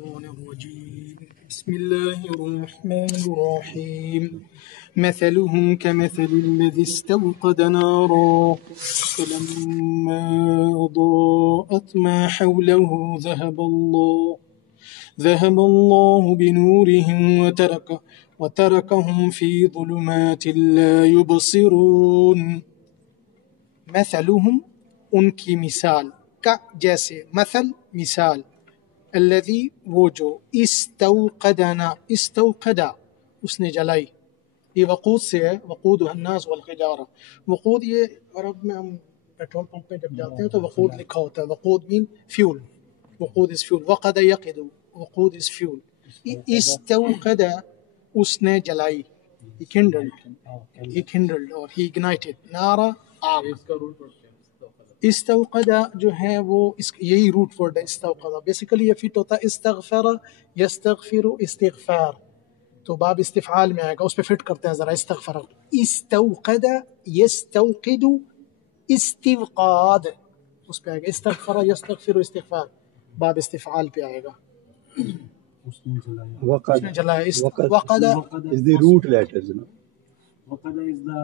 बिस्मिल्लाहिर्रहमानिर्रहीम मसलुहुम कमसलिल्लज़ी इस्तवक़द नारा फलम्मा अज़ाअत मा हौलहु ज़हबल्लाहु बिनूरिहिम वतरकहुम फ़ी ज़ुलुमातिन ला युबसिरून। मसलुहुम उनकी मिसाल, का जैसे, मसल मिसाल, अल्लज़ी वो जो, इस्तौक़दा उसने जलाई, ये वक़ूद से है, वक़ूद अन्नास वल हिजारा। वक़ूद ये अरब में हम पेट्रोल पंप पे जब जाते हैं तो वक़ूद लिखा होता है, वक़ूद मीन फ्यूल, वक़ूद इज़ फ्यूल, वक़द यक़िदु, वक़ूद इज़ फ्यूल। इस्तौक़दा उसने जलाई, he kindled और he ignited, नारा आग। इस्तौक़दा जो है वो यही रूट वर्ड है, इस्तौक़दा बेसिकली ये फिट होता है इस्तग़फ़र यस्तग़फ़िरु इस्तिग़फ़ार, तो बाब इस्तिफ़ाल में आएगा, उस पे फिट करते हैं ज़रा। इस्तग़फ़र इस्तौक़दा यस्तौक़िदु इस्तिग़क़ाद, उस पे आएगा इस्तग़फ़र यस्तग़फ़िरु इस्तिग़फ़ार, बाब इस्तिफ़ाल पे आएगा। उसने जलाया, वक़दा is the root letters, you know? वक़दा is the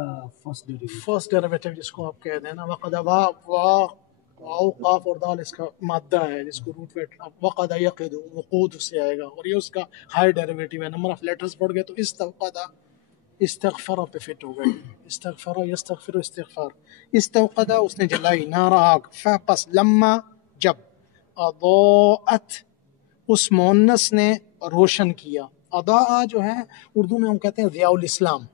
first derivative जिसको आप कह दें ना, वक़दा वाव काफ और दाल इसका मादा है जिसको रूट वेट, वक़दा यक़िदु वक़ूद उससे आएगा और ये उसका हाई डेरिवेटिव है। नंबर ऑफ लेटर्स बढ़ गए तो इस्तौक़दा इस्तग़फ़र पे फिट हो गए, इस्तग़फ़र यस्तग़फ़िरु इस्तिग़फ़ार। इस्तौक़दा उसने जलाई, नारा आग, फपस लम्मा जब, अज़ाअत उस मुअन्नस ने रोशन किया। अज़ाअ जो है उर्दू में हम कहते हैं ज़ियाउल इस्लाम,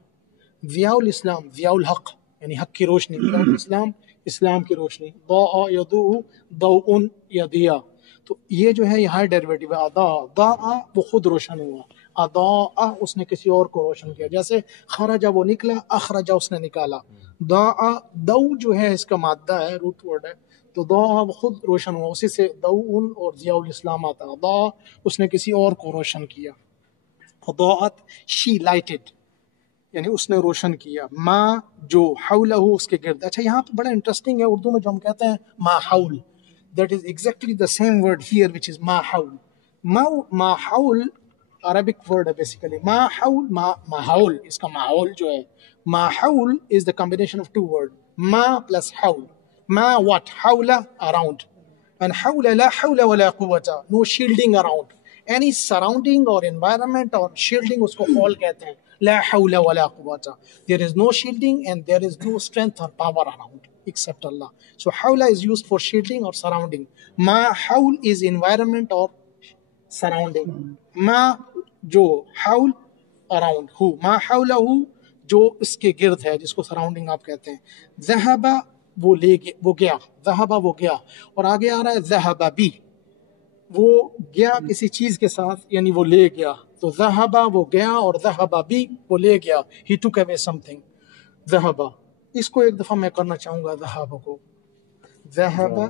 ज़ियाउल इस्लाम, ज़ियाउल हक़ यानी हक़ की रोशनी, ज़ियाउल इस्लाम इस्लाम की रोशनी। ज़ाअ यज़ूअ ज़ौउन या दिया, तो ये जो है ये हाई डेरिवेटिव है। अज़ाअ, ज़ाअ वो खुद रोशन हुआ, अज़ाअ उसने किसी और को रोशन किया। जैसे खरजा वो निकला, अखरजा उसने निकाला। ज़ाअ दौ जो है इसका मादा है, रूट वर्ड है, तो ज़ाअ वो खुद रोशन हुआ, उसी से ज़ौउन और ज़ियाउल इस्लाम आता है। ज़ाअ उसने किसी और को रोशन किया। ज़ाअत शी लाइटेड यानी उसने रोशन किया, मा जो, हौलहु उसके गिर्द। अच्छा यहाँ पे बड़ा इंटरेस्टिंग है, उर्दू में जो हम कहते हैं मा हौल, that is exactly the same word here which is मा हौल। मा हौल अरबिक वर्ड है बेसिकली। मा हौल, माहौल, इसका माहौल जो है, माहौल is the combination of two word, मा प्लस हौल। मा व्हाट, हौला around, and hawla la hawla wa la quwwata, no shielding around, any surrounding or environment or shielding उसको hall कहते हैं। la hawla wa la quwwata, there is no shielding and there is no strength or power around except Allah. So hawla is used for shielding or surrounding. ma hawl is environment or surrounding. ma जो hawl around, who ma hawlahu जो इसके गिर्द है, जिसको surrounding आप कहते हैं। ज़हबा वो ले गया, वो गया, ज़हबा वो गया, और आगे आ रहा है ज़हबा बी, वो गया किसी चीज़ के साथ यानी वो ले गया, तो ज़हबा वो गया और ज़हबा बी वो ले गया, ही टुक अवे समथिंग। ज़हबा इसको एक दफ़ा मैं करना चाहूँगा, ज़हबा को, ज़हबा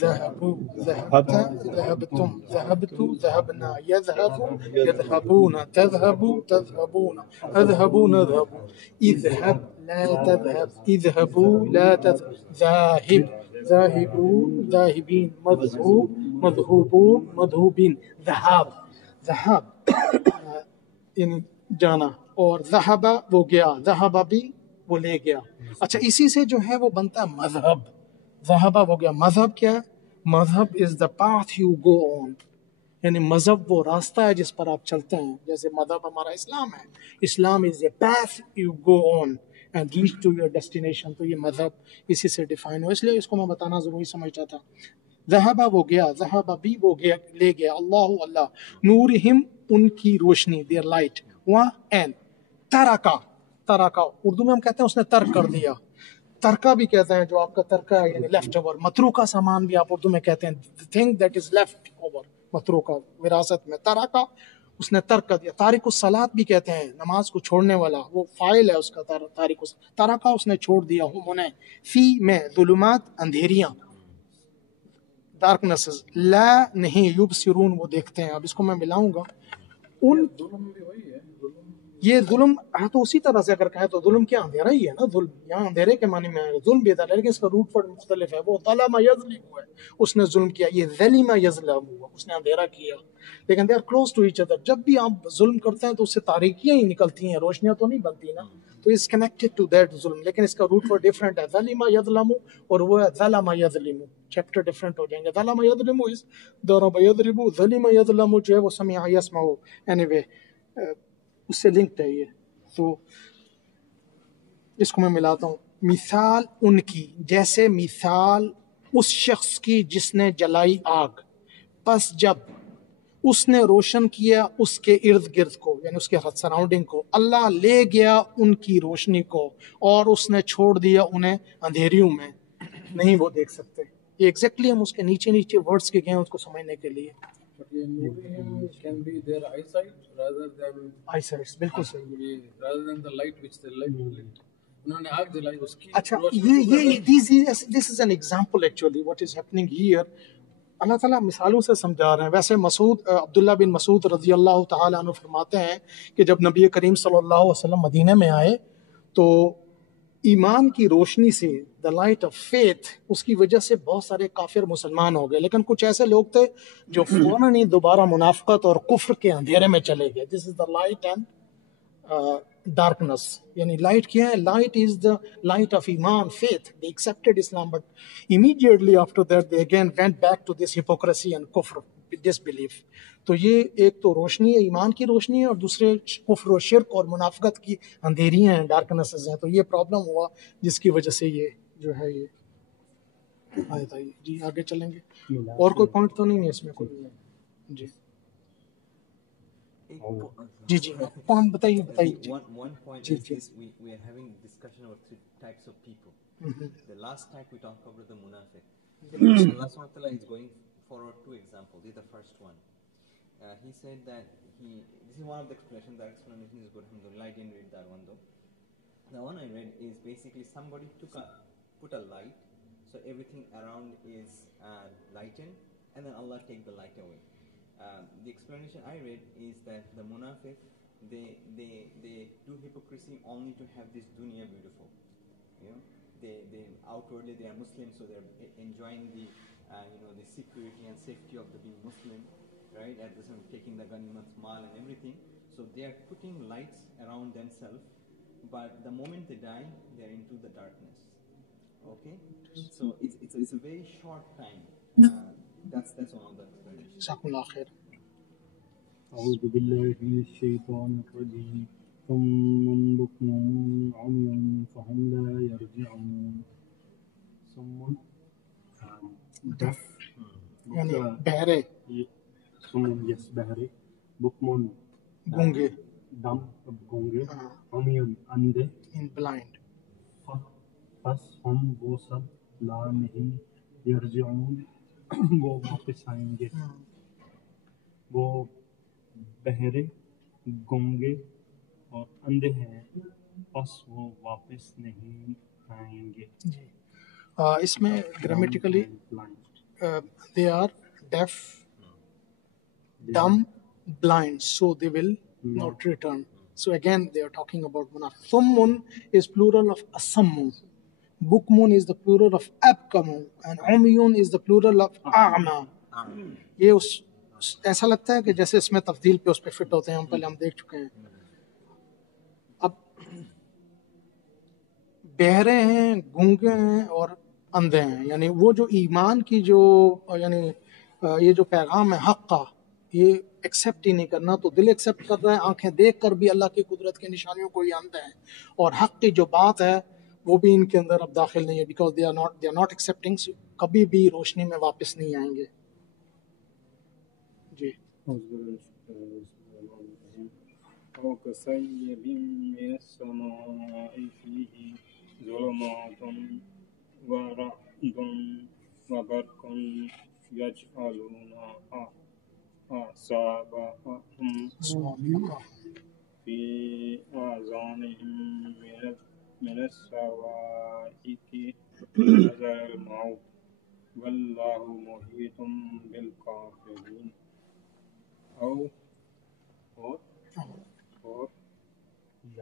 ज़हबू ज़हबता ज़हबतुम ज़हबतु ज़हबना यज़हबु यज़हबूना तज़हबु तज़हबूना अज़हबु नज़हबु इज़हब ला तज़हब इज़हबू ला तज़हब ज़ाहिब ज़ाहिबून ज़ाहिबीन मज़हूब मज़हूबून मज़हूबीन। ज़हाब ज़हाब यानी जाना, और ज़हबा वो गया, ज़हबा भी वो ले गया। अच्छा इसी से जो है वो बनता है मज़हब। ज़हबा हो गया, मज़हब क्या है? मज़हब is the path you go on, यानी मज़हब वो रास्ता है जिस पर आप चलते हैं। जैसे मज़हब हमारा इस्लाम है, Islam is a path you go on and reach to your destination, तो ये मज़हब इसी से डिफाइन हो, इसलिए इसको मैं बताना ज़रूरी समझता था। ज़हबा वो गया, ज़हबा भी वो गया, ले गया, अल्लाह अल्लाह, नूरिहिम उनकी रोशनी, देयर लाइट, वहाँ एंड तरका, तरका उर्दू में हम कहते हैं उसने तर्क कर दिया, तरका भी कहते हैं जो आपका तरका है यानी लेफ्ट ओवर, मतरूका सामान भी आप उर्दू में कहते हैं, thing that is left over, मतरूका विरासत में, तरका उसने तर्क कर दिया। तारिकुस सलात भी कहते हैं नमाज को छोड़ने वाला, वो फाइल है उसका, तारिकुस, तरका उसने छोड़ दिया, उन्होंने, फी में जुलुमात अंधेरियां, डार्कनेसेस, ला नहीं युबसिरून वो देखते हैं। अब इसको मैं मिलाऊंगा, उन ये जुल्म है तो उसी तरह से अगर कहें तो जुल्म क्या अंधेरा ही है ना, जुल्म यहाँ अंधेरे के मानी में है, जुल्म भी है लेकिन इसका रूट वर्ड मुख्तलिफ है। वो ज़लम यज़लिम है, उसने जुल्म किया, ये ज़लिम यज़लम हुआ, उसने अंधेरा किया, लेकिन they are close to each other. जब भी आप जुल्म करते हैं तो उससे तारीकियां ही निकलती हैं, रोशनियां तो नहीं बनती ना, तो इज कनेक्टेड टू दैट जुल्म, लेकिन इसका रूट वर्ड डिफरेंट है। ज़लिम यज़लम और वो है ज़लम यज़लिम, चैप्टर डिफरेंट हो जाएंगे। ज़लम यज़लिम इज दरब यज़रिबु, ज़लिम यज़लम जो है वो समिअ यस्मउ, एनीवे उससे लिंक्ड है ये। तो इसको मैं मिलाता हूँ, मिसाल उनकी जैसे मिसाल उस शख्स की जिसने जलाई आग, बस जब उसने रोशन किया उसके इर्द गिर्द को, यानी उसके सराउंडिंग को, अल्लाह ले गया उनकी रोशनी को और उसने छोड़ दिया उन्हें अंधेरियों में, नहीं वो देख सकते। ये एग्जैक्टली हम उसके नीचे नीचे वर्ड्स के गए हैं उसको समझने के लिए। But in moving can be their eyesight rather than eyesight, बिल्कुल सही। rather than the light which they light. उन्होंने आग जलाई उसकी अच्छा, रोशनी ये this is an example actually what is happening here. Allah ताला मिसालों से समझा रहे हैं। वैसे अब्दुल्ला बिन मसूद रज़ी अल्लाह ताला अन्हु फरमाते हैं कि जब नबी करीम सल्लल्लाहु अलैहि वसल्लम मदीने में आए तो ईमान की रोशनी से, द लाइट ऑफ फेथ, उसकी वजह से बहुत सारे काफिर मुसलमान हो गए, लेकिन कुछ ऐसे लोग थे जो फौरन ही दोबारा मुनाफिकत और कुफ्र के अंधेरे में चले गए। This is the light and darkness, यानी लाइट क्या है? Light is the light of ईमान, faith, they accepted Islam but immediately after that they again went back to this hypocrisy and kufr, disbelief। तो ये एक तो रोशनी है, ईमान की रोशनी है, और दूसरे कुफ्र और शिर्क और मुनाफिकत की अंधेरियां हैं, डार्कनेसेस हैं। तो ये प्रॉब्लम हुआ जिसकी वजह से ये जो है ये आया था। जी आगे चलेंगे, और कोई पॉइंट तो नहीं है इसमें कोई? जी जी जी पॉइंट बताइए बताइए। One point ji is ji this: we are having discussion about three types of people. The last type we talked about the munafiq. Allah subhanahu wa ta'ala is going forward two examples. This is the first one. He said that this is one of the explanations. The explanation is good. Alhamdulillah, I didn't read that one though. The one I read is basically somebody put a light, so everything around is lightened, and then Allah take the light away. The explanation I read is that the munafiq, they do hypocrisy only to have this dunya beautiful. You know, they outwardly they are Muslim, so they're enjoying the the security and safety of the being Muslim, right? At the same time taking the ganimat mal and everything. So they are putting lights around themselves, but the moment they die, they are into the darkness. Okay, so it's a very short time. That's one of the explanations. जज़ाकुमुल्लाह खैर। أعوذ بالله من الشيطان الرجيم صم بكم عمي فهم لا يرجعون صم deaf यानी बहरे, صم yes बहरे Buchman गूंगे, dumb गूंगे عمي अंधे इन blind. बस हम वो सब ला नहीं यरजिऊन वो वापस आएंगे। वो बहरे गूंगे और अंधे हैं, बस वो वापस नहीं आएंगे। जी इसमें grammatically they are deaf, dumb, blind, so they will not return. So again they are talking about munafiq. Summun is plural of asammu, bukmun is the plural of abkamu, and umyun is the plural of a'ma. ये ऐसा लगता है कि जैसे इसमें तब्दील पे उस पे फिट होते हैं, हम पहले हम देख चुके हैं। अब बहरे हैं, गूंगे हैं और अंधे हैं, यानी वो जो ईमान की जो यानी ये जो पैगाम है हक का, ये एक्सेप्ट ही नहीं करना। तो दिल एक्सेप्ट कर रहा है, आंखें देख कर भी अल्लाह की कुदरत की निशानियों को ये अंधे हैं, और हक की जो बात है वो भी इनके अंदर अब दाखिल नहीं है, because they are not accepting, कभी भी रोशनी में वापस नहीं आएंगे। जी وكصيب من السماء فيه ظلمات ورعد وبرق يجعلون أصابعهم في آذانهم من الصواعق حذر الموت والله محيط بالكافرين. और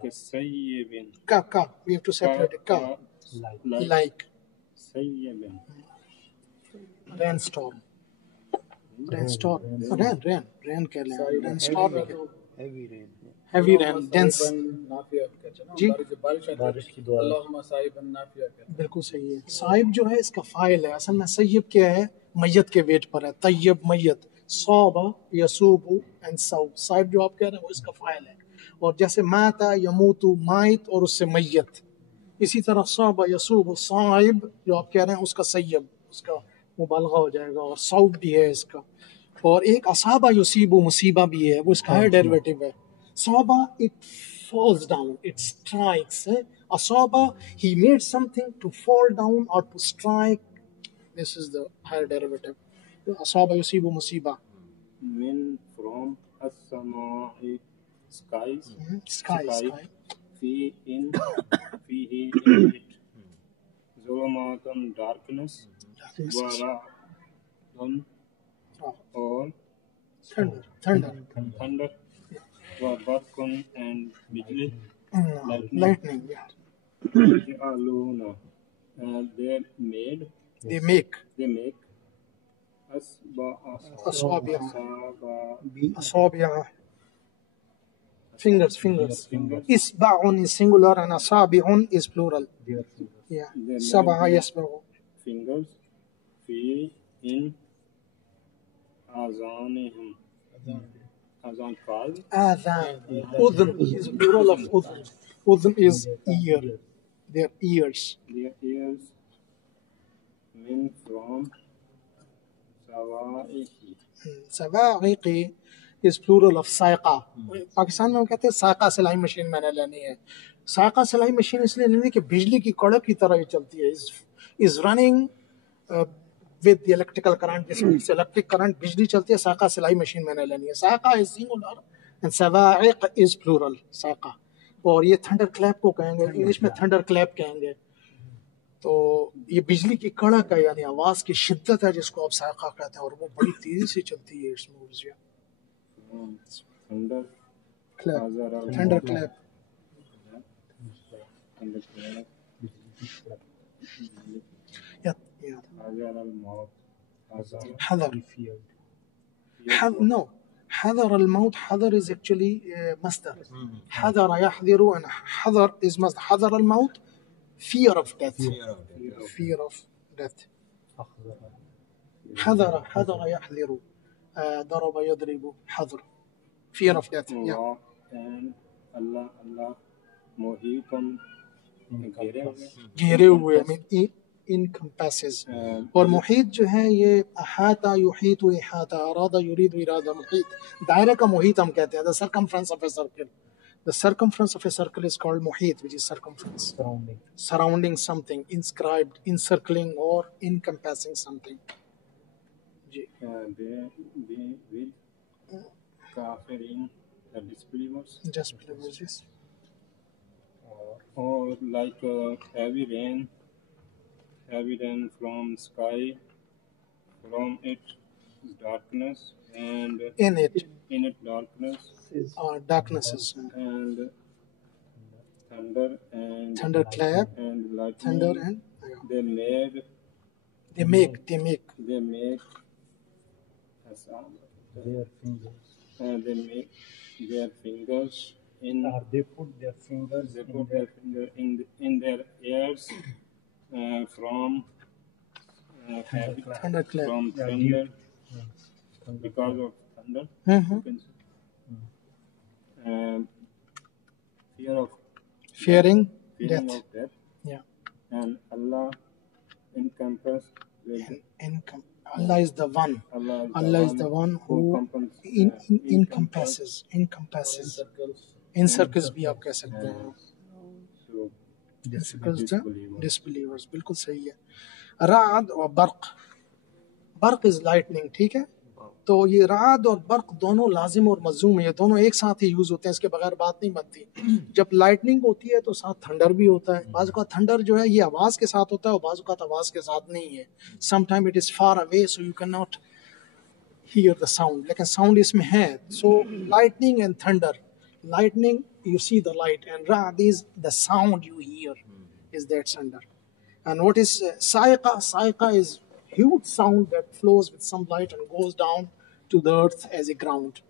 كسيب Ka. We have to separate it. Ka. Like. سيب Rainstorm. Rainstorm. Rain कह लें. Rainstorm. Heavy rain. Dense. जी. बारिश की दुआ अल्लाहुम्मा साहिबन नाफिया कहते हैं। बिल्कुल सही है. साहिब जो है इसका फाइल है. असल में सैयब क्या है? मैयत के वेट पर है. तैयब मैयत. सौबा यसूबु एंड सौब. साहिब जो आप कह रहे हैं वो इसका फाइल है. और जैसे माता यमूतु माइत और उससे मैयत. इसी तरह सौबा यसूबु साहिब जो आप कह रहे हैं उसका सैयब उसका मुबालगा हो जाएगा. और सौब भी है इसका. और एक असाबा युसीबु मुसीबा भी है. वो इसका है डेरिवेटिव है. सौबा it falls down, it strikes. Asaba, he made something to fall down or to strike. This is the higher derivative. Asaba yusibu musiba. من from السماء skies Sky. في فيه in it ظلمات darkness ورعد or Thunder. وبرق and bijli Lightning. Yeah. يجعلون they make أصابع. Fingers. Isba'un is singular and asabi'un is plural. Yeah. Sab'a yasba'u. fingers في in آذانهم Azan called Adhan. Udhn is plural of udhn. Udhn is ear. Their ears. their ears min from sawaihi Sawa'iqi is plural of saiqa. Pakistan में हम कहते हैं साइका सिलाई machine मैंने लेनी है. साइका सिलाई machine इसलिए लेनी है कि बिजली की कड़क की तरह ही चलती है. is running with the electrical current. This electric current बिजली चलती है. साइका सिलाई मशीन मैंने लेनी है. Saika is singular and सवाइक is plural. Saika. और ये थंडर क्लैप को कहेंगे. इंग्लिश में थंडर क्लैप कहेंगे. तो ये बिजली की कड़क है यानी आवाज की शिद्दत है जिसको आप साइका कहते हैं. और वो बड़ी तेजी से चलती है. thunder Clap. Thunder clap. Yeah. hazar al-maut حذر. No. حذر الموت. حذر is actually masdar. حذر يحذر and حذر is masdar. حذر الموت. Fear of death. Fear of death. حذر يحذر. ضرب يضرب. حذر. Fear of death. Yeah. Allah and Allah muhitum घेरे हुए. I mean encompasses. और मुहीत जो है ये अहाता युहीतु इहाता अरादा युरीदु इरादा. मुहीत दायरे का मुहीत हम कहते हैं. The circumference of a circle. The circumference of a circle is called muhit, which is circumference. Surrounding something, inscribed, encircling or encompassing something. they with kafirin the disbelievers Just believers, yes. or like heavy rain from sky, from it darkness and In it, darkness darknesses, and thunder and thunderclap, and lightning. thunder and they they make a sound. They make their fingers in. They put their fingers in their ears from thunderclap. from thunder because of thunder. Mhm. You can say. Fearing Fearing death. of death. Yeah. And Allah encompass with Allah is the one. Allah is the one who encompasses. Encircles भी आप कह सकते हैं. so Encircles the disbelievers. बिल्कुल सही है. राद और Barq is lightning. ठीक है. तो ये राद और बर्क दोनों लाजिम और मज़ूम है. ये दोनों एक साथ ही यूज होते हैं. इसके बगैर बात नहीं बनती. जब लाइटनिंग होती है तो साथ थंडर भी होता है. बाज़ का थंडर जो है ये आवाज के साथ होता है और बाज़ का आवाज के साथ नहीं है. Sometime it is far away so you can not hear the sound. लेकिन साउंड इसमें है. So lightning and thunder Lightning, you see the light, and Ra'd is the sound you hear, is that thunder. And what is Sa'iqa? Sa'iqa is huge sound that flows with some light and goes down to the earth as a ground.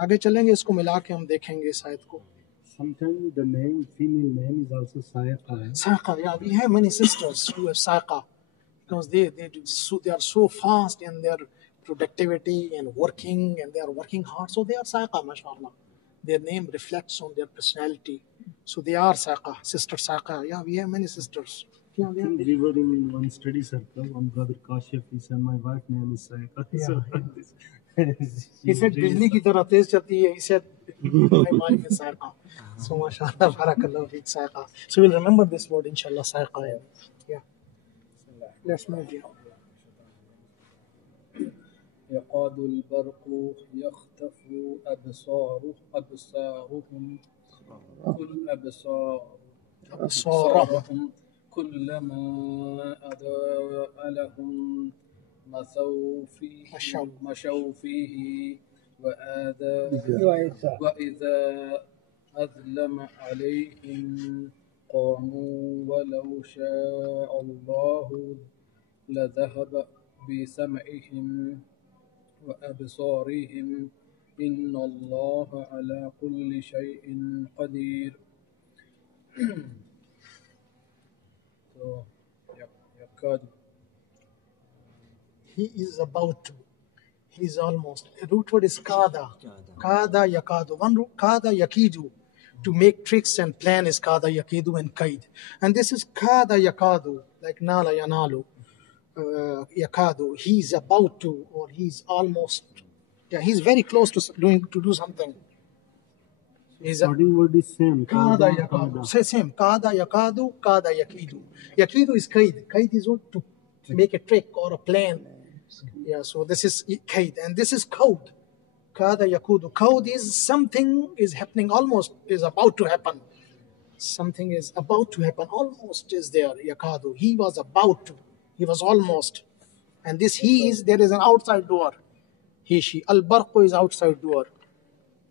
आगे चलेंगे, इसको मिला के हम देखेंगे इस आयत को. Sometimes the name, female name is also Sa'iqa. Sa'iqa, yeah, we have many sisters who have Sa'iqa because they are so fast in their productivity and working, and they are working hard, so they are Sa'iqa, mashallah. Their name reflects on their personality, so they are Sa'iqa, sister Sa'iqa. Yeah, we have many sisters. Yeah, I think we were in one study circle. One brother Kashif, he said, my wife name is Sa'iqa. He said, "Bijli ki tarah tez chati hai." He said, "My wife is Sa'iqa." So, mashallah, barakallah feek, Sa'iqa. So we'll remember this word, inshallah, Sa'iqa. Yeah. Let's move here. يقاد البرق يخطف أبصارهم أبصارهم كلما أضاء لهم مشوا فيه وإذا أظلم عليهم قاموا ولو شاء الله لذهب بسمعهم وأبصارهم إن الله على كل شيء قدير. So, يكاد. He is about to. He is almost. The root word is kada. Kada yakadu. One root, kada yakidu. To make tricks and plan is kada yakidu and kaid. And this is kada yakadu, like nala yanalu. Yakadu. He is about to, or he is almost. Yeah, he is very close to do something. Starting word is same. Kada yakadu. Say same. Kada yakadu, kada yakidu. Yakidu is kaid. Kaid is what? To make a trick or a plan. Yeah, so this is kaid, and this is kaud. Kada yakudu. Kaud is something is happening, almost is about to happen. Something is about to happen, almost is there. Yakadu. He was about to. He was almost. And this he is, there is an outside door. He, she. Al-barqu is outside door.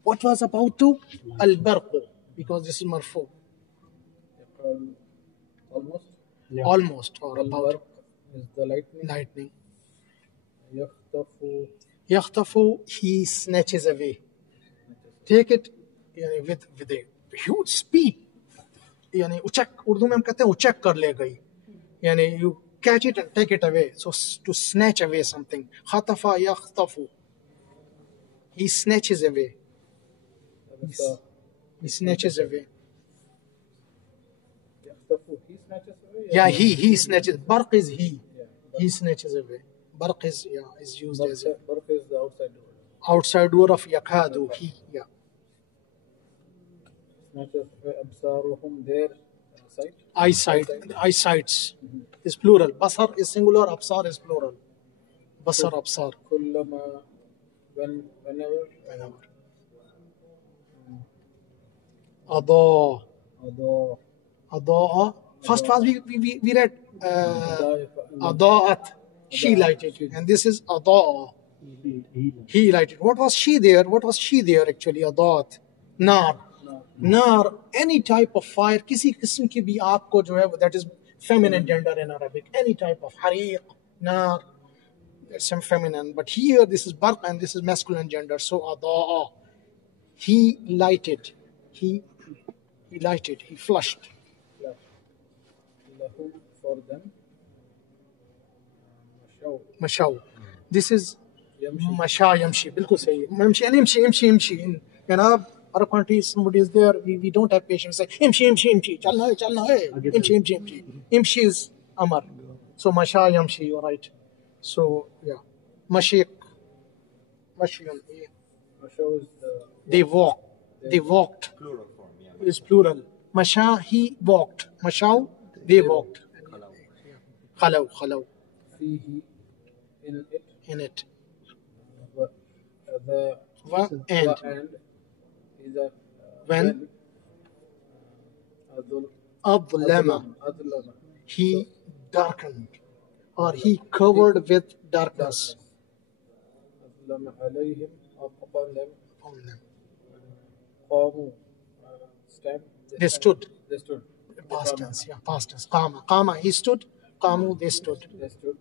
What was about to? Al-barqu. Because this is marfu. Almost. Yeah. Almost or about. Is the lightning. Lightning. يخطف. Yakhtafu, he snatches away. Take it with a huge speed. यानी उचक, उर्दू में हम कहते हैं उचक कर ले गई. यानी you catch it and take it away. So to snatch away something. Khatafa yakhtafu. He snatches away. He snatches away. يخطف. He snatches away. Yeah, he snatches. Barq is he. He snatches away. Barq is used as a Barq is the outside door. outside door of yakadu. He, yeah. Snatches أبصارهم, their sight. Eyesights is plural. Basar is singular, absar is plural. Basar, absar. كلما whenever. Ada. أضاء. First we read Adaat. She lighted. And this is Ada. He lighted. What was she there? What was she there actually? Adaat. Nar. Nar. Any type of fire. किसी किस्म की भी आग को जो है, that is feminine gender in Arabic. Any type of hariq, nar. There's some feminine. But here this is barq and this is masculine gender. So Adaa. He lighted. He lighted. He flushed. لهم for them. Mashaw. This is يمشي. Masha Yamshi. Bilkul sahi. Imshi. In Arab countries, somebody is there, we don't have patience. Say, Imshi. Chalna hai. Imshi. Imshi is Amar. So Masha Yamshi, you're right. So, yeah. Mashiq. Mashiyun. Mashaw is They walked. Plural form, yeah. Is plural. Masha, he walked. Mashaw, they walked. Khalaw. فيه in it. The And is that when أظلم. he darkened or he covered with darkness. أسلم عليهم upon them. On them. قاموا stand. They stood. They stood. Past tense, yeah, past tense. Qama. Qama, he stood. Qamu, they stood. They stood.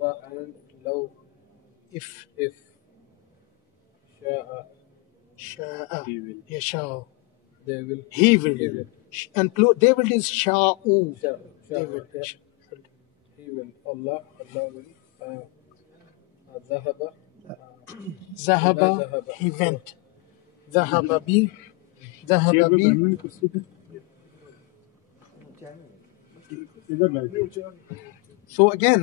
And لو If شاء sha'a, yasha'u, they will. he will. He will. And they will is sha'u. شاء They will. He will. Allah will. ذهب. Zahaba, he went. Zahaba bi. Zahaba bi. So again,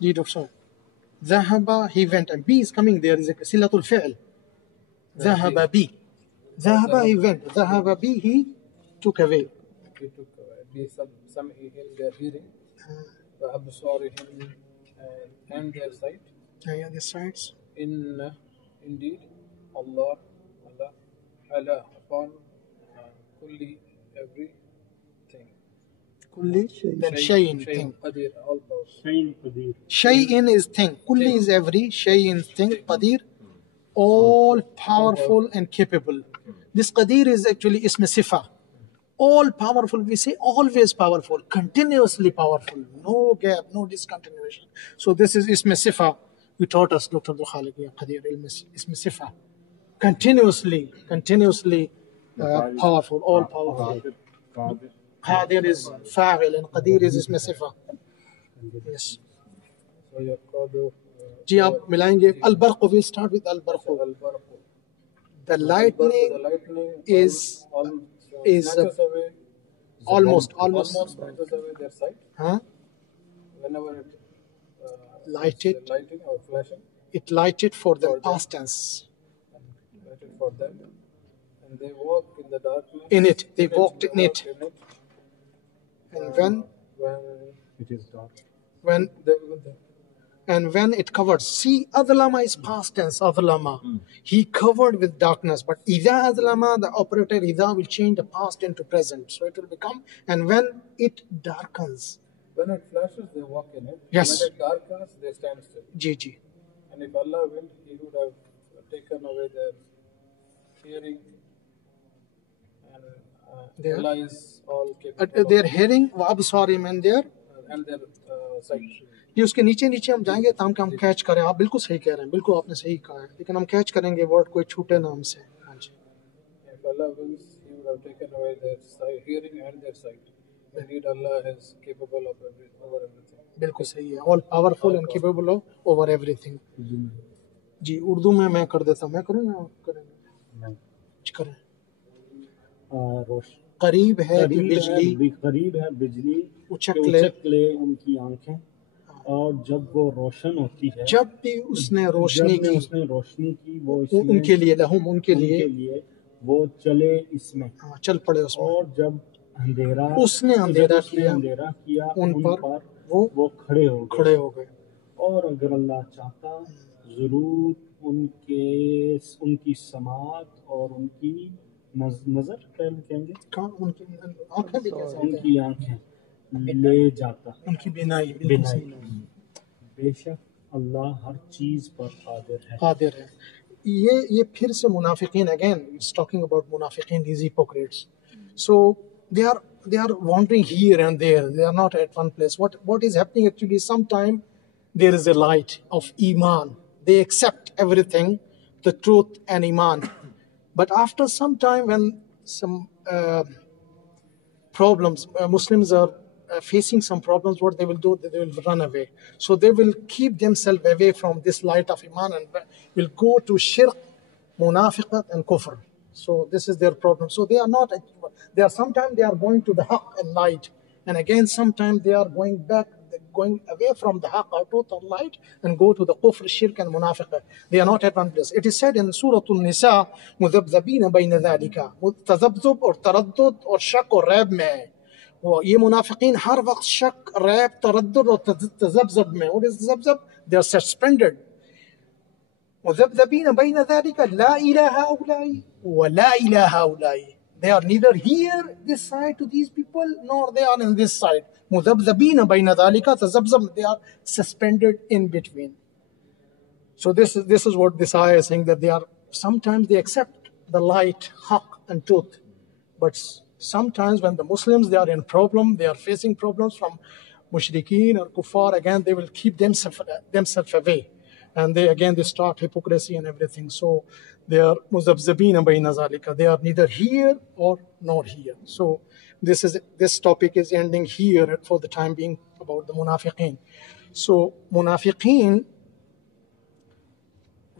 deed of so. Zahaba, he went. And B is coming there. Is a silatul fi'l. Zahaba bi. Zahaba, he went. Zahaba bi, he took away. He took away. Some in their hearing. وأبصارهم and their sight. Yeah, the sides. Indeed, Allah ala upon kulli everything. Kulli, then shayin, thing. Qadir, all powerful. Shayin is thing. Kulli is every. Shayin thing. Qadir, all powerful and capable. This Qadir is actually ism sifa. All powerful, we say always powerful, continuously powerful, no gap, no discontinuation. So this is ism sifa. We taught us, Dr. Abdul Khaliq, Qadir, ism sifa. Continuously powerful, all powerful. Qadir is fa'il and Qadir is ism sifa. Yes. So yaqadu. जी आप मिलाएंगे al-barq, we start with al-barq. The lightning is almost snatches away their sight. Whenever it lighted, lighting or flashing, it lighted for them, past tense. lighted for them, and they walk in the darkness. In it, they walked in it. And when It is dark. when it covered, see, adlama is past tense, adlama. He covered with darkness, but idha adlama, the operator idha will change the past into present. So it will become, and when it darkens. When it flashes, they walk in it. Yes. When it darkens, they stand still. Ji. And if Allah willed, He would have taken away their hearing. And Allah is all capable. Their hearing, wa absarim, and their sight. ये उसके नीचे हम जाएंगे ताकि हम catch करें. आप बिल्कुल सही कह रहे हैं, बिल्कुल आपने सही कहा है, लेकिन हम कैच करेंगे वर्ड कोई छूटे ना हमसे. हाँ जी. If Allah wills, He would have taken away their hearing and their sight. Indeed, Allah is capable of over everything. बिल्कुल सही है. All powerful and capable of over everything. जी उर्दू में मैं कर देता हूँ. मैं करूँ या आप करेंगे? करें. करीब है बिजली उचकले उनकी आंखें, और जब वो रोशन होती है, जब भी उसने रोशनी की वो उनके लिए लहुम, उनके लिए वो चले इसमें, चल पड़े उसमें. और जब उसने अंधेरा किया उन पर वो खड़े हो गए. और अगर अल्लाह चाहता जरूर उनकी समात और उनकी नजर कहेंगे, उनकी आंखें ले जाता, उनकी बिनाई. बेशक अल्लाह हर चीज पर कादिर है. ये फिर से मुनाफिकीन, again it's talking about munafiqin, these hypocrites. So they are wandering here and there, they are not at one place. What is happening actually, sometime there is a light of iman, they accept everything, the truth and iman, but after some time when some problems, Muslims are facing some problems, what they will do, they will run away. So they will keep themselves away from this light of iman and will go to shirk, munafiqat and kufr. So this is their problem. So they are not, sometimes they are going to the haqq and light, and again sometimes they are going away from the haqq or truth or light and go to the kufr, shirk and munafiqat. They are not at one place. It is said in Surah An-Nisa, mudhabdhabina bayna dhalika, tadhabdhub or taraddud or shak or raib mein hai. ये मुनाफिकीन हर वक्त शक, रैब, तरद्दुद और तज़ब्ज़ब में. What is तज़ब्ज़ब? They are suspended. मुज़ब्ज़बीन बैन ज़ालिका ला इलाहा उलाई व ला इलाहा उलाई. They are neither here, this side to these people, nor they are in this side. مُذَبْذَبِينَ بَيْنَ ذَلِكَ تَذَبْذَبْ. They are suspended in between. So this is what this ayah is saying, that they are, sometimes they accept the light, haqq and truth. But sometimes when the Muslims, they are in problem, they are facing problems from mushrikeen or kuffar, again, they will keep themselves away. And they start hypocrisy and everything. So they are muzabzabina bayna zalika. They are neither here or nor here. So this topic is ending here for the time being about the munafiqeen. So munafiqeen,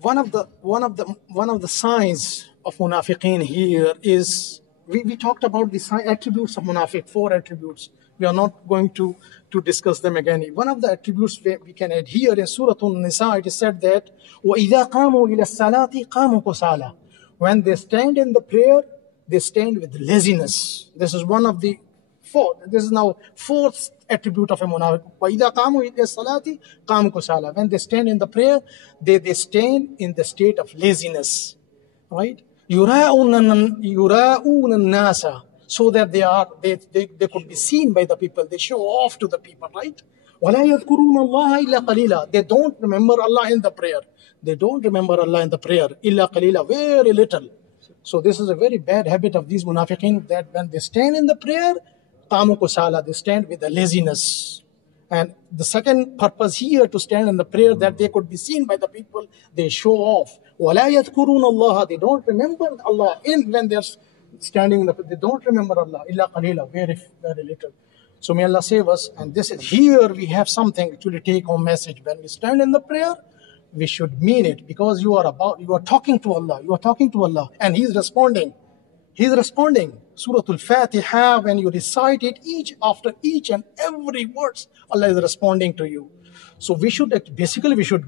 one of the signs of munafiqeen here is, we talked about the attributes of munafiq, 4 attributes. We are not going to discuss them again. One of the attributes we can add here in Surah An-Nisa, it is said that وَإِذَا قَامُوا إِلَى الصَّلَاةِ قَامُوا كُسَالَى. When they stand in the prayer, they stand with laziness. This is one of the 4. This is now 4th attribute of a munafiq. وَإِذَا قَامُوا إِلَى الصَّلَاةِ قَامُوا كُسَالَى. When they stand in the prayer, they stand in the state of laziness. Right? يُرَاءُونَ النَّاسَ. So that they could be seen by the people. They show off to the people, right? وَلَا يَذْكُرُونَ اللَّهَ إِلَّا قَلِيلًا. They don't remember Allah in the prayer. They don't remember Allah in the prayer. إِلَّا قَلِيلًا. Very little. So this is a very bad habit of these munafiqeen, that when they stand in the prayer, قَامُوا كُسَالَى, they stand with a laziness. And the second purpose here to stand in the prayer, that they could be seen by the people, they show off. وَلَا يَذْكُرُونَ اللَّهَ. They don't remember Allah when they're standing in the prayer. They don't remember Allah. إِلَّا قَلِيلًا. Very, very little. So may Allah save us. And this is, here we have something to take home message. When we stand in the prayer, we should mean it, because you are talking to Allah. You are talking to Allah, and He's responding. He's responding. Surah Al-Fatiha, when you recite it, after each and every words, Allah is responding to you. So we should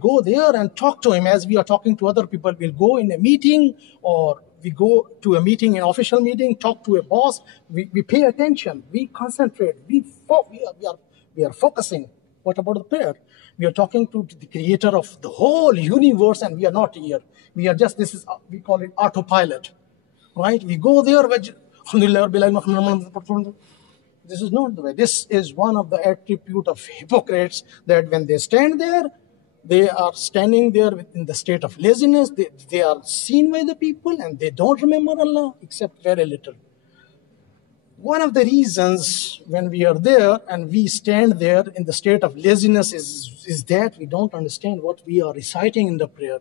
go there and talk to Him as we are talking to other people. We'll go in a meeting, or we go to a meeting, an official meeting, talk to a boss. We pay attention. We concentrate. We are focusing. What about the prayer? We are talking to the creator of the whole universe, and we are not here. We are just, we call it autopilot. Right? We go there, this is not the way. This is one of the attributes of hypocrites, that when they stand there, they are standing there in the state of laziness. They are seen by the people, and they don't remember Allah except very little. One of the reasons when we are there and we stand there in the state of laziness is that we don't understand what we are reciting in the prayer.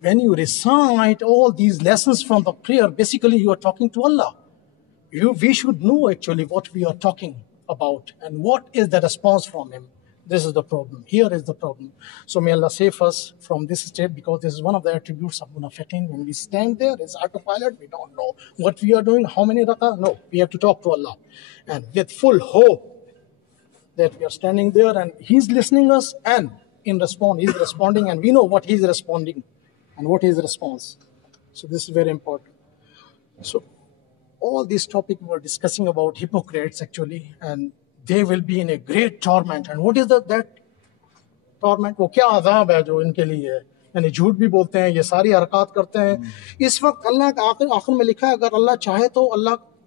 When you recite all these lessons from the prayer, basically you are talking to Allah. We should know actually what we are talking about and what is the response from Him. This is the problem. Here is the problem. So may Allah save us from this state, because this is one of the attributes of munafiqeen. When we stand there, it's autopilot. We don't know what we are doing, how many rakah. No, we have to talk to Allah. And with full hope that we are standing there and He's listening us, and in response, He's responding, and we know what He's responding and what is the response. So this is very important. So all these topics we were discussing about hypocrites actually, and they will be in a great torment. And what is that torment? वो क्या अज़ाब है जो इनके लिए है? यानी झूठ भी बोलते हैं, ये सारी हरकत करते हैं. इस वक्त अल्लाह का आखिर में लिखा है, अगर अल्लाह चाहे तो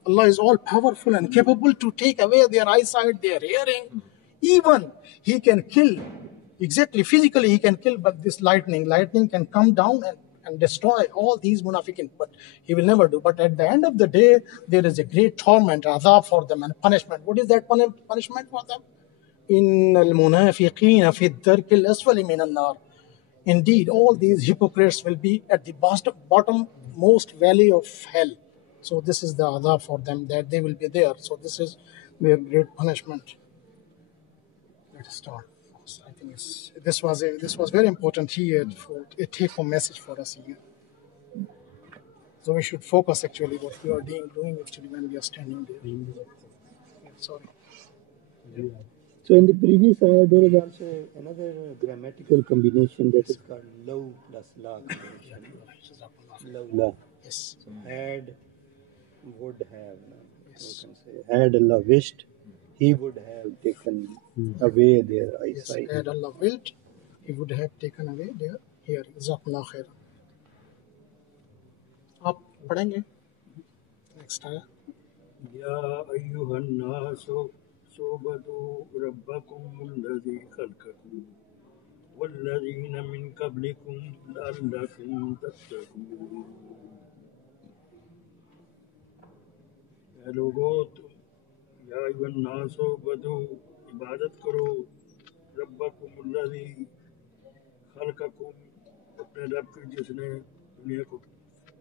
Allah is all powerful and capable to take away their eyesight, their hearing. Even He can kill, exactly physically He can kill, but this lightning can come down and destroy all these munafiqin, but He will never do. But at the end of the day, there is a great torment, azab for them, and punishment. What is that punishment for them? Innal munafiqina fi ad-darkil asfali minan nar. Indeed, all these hypocrites will be at the bottom most valley of hell. So this is the azab for them, that they will be there. So this is their great punishment. Let us start. I think this was very important here for a take-home message for us here. So we should focus actually what we are doing actually when we are standing there. Sorry. So in the previous ayah, there is also another grammatical combination that is called law plus la combination. La. Yes. So had, would have. Yes. You can say, had Allah wished, He would have taken away their eyesight. Yes, had Allah willed, He would have taken away their hearing. Jazakumullah khair. आप पढ़ेंगे? Next ayah. يا أيها الناس اعبدوا ربكم الذي خلقكم والذين من قبلكم لعلكم تتقون. اے لوگو یا ایھا الناس اعبدوا عبادت کرو ربکم الذی خلقکم اپنے رب کی جس نے دنیا کو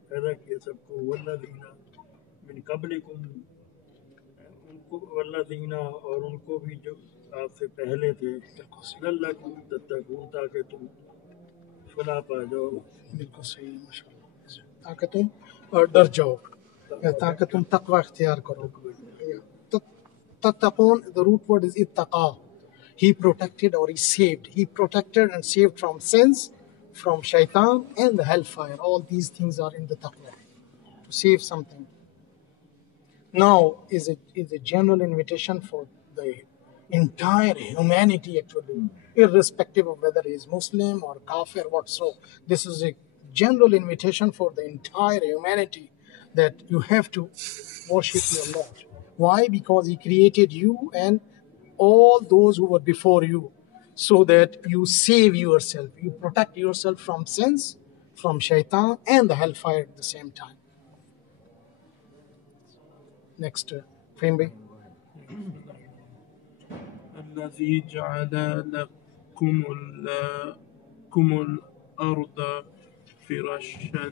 پیدا کیا سب کو والذین من قبلکم ان کو والذین اور ان کو بھی جو آپ سے پہلے تھے لعلکم تتقون تاکہ تم فلاح پا جاؤ. بالکل صحیح ماشاءاللہ تاکہ تم ڈر جاؤ یا تاکہ تم تقوی اختیار کرو. تتقون, the root word is ittaqa. He protected or he saved. He protected and saved from sins, from shaitan and the hellfire. All these things are in the taqwa. To save something. Now is a general invitation for the entire humanity actually, irrespective of whether he is Muslim or Kafir, whatsoever. This is a general invitation for the entire humanity that you have to worship your Lord. Why? Because He created you and all those who were before you, so that you save yourself, you protect yourself from sins, from shaitan and the hellfire at the same time. Next, Fahim. الذي جعل لكم الأرض فراشا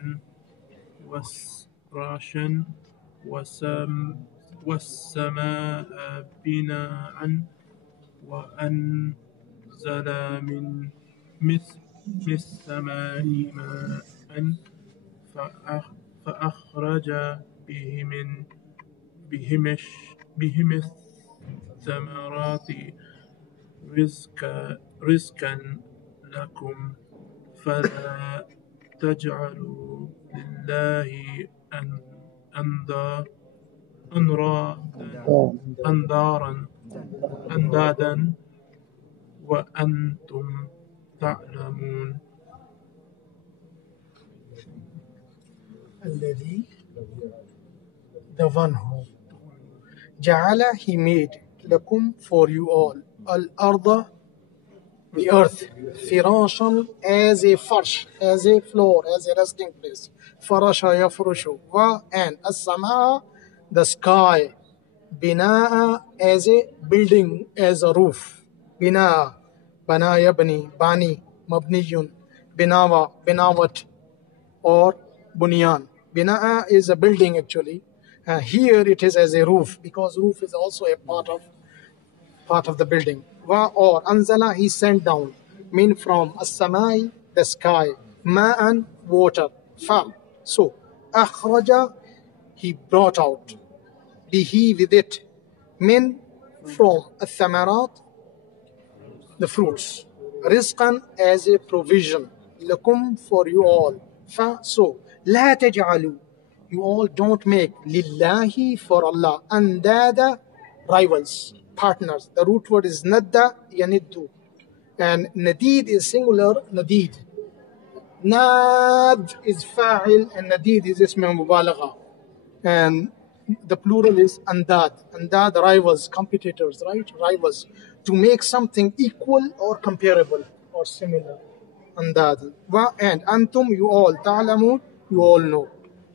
والسماء بناء وأنزل من السماء ماء فأخرج به الثمرات رزقا لكم فلا تجعلوا لله أندادا وأنتم تعلمون. الذي, the one who, Ja'ala, he made, lakum, for you all, al-arda, the earth, firashan, as a farsh, as a floor, as a resting place, farasha yafrushu, wa, and as-samaa, the sky, binaa, as a building, as a roof, binaa, bana yabni, bani, mabniyun, binawa, binawat, or bunyan. Bina'a is a building actually. Here it is as a roof, because roof is also a part of the building. Wa, or anzala, he sent down, mean from as-samai, the sky, ma'an, water, fa, so akhraja, he brought out, bihi, with it, min, from as-samarat, the fruits, rizqan, as a provision, lakum, for you all, fa, so la taj'alu, you all don't make, lillahi, for Allah, andada, rivals, partners. The root word is nadda, yaniddu, and nadid is singular, nadid. Nad is fa'il and nadid is ism mubalagha, and the plural is andad. Andad, rivals, competitors, right? Rivals. To make something equal or comparable or similar. Andad. Wa, and antum, you all, ta'lamun, you all know.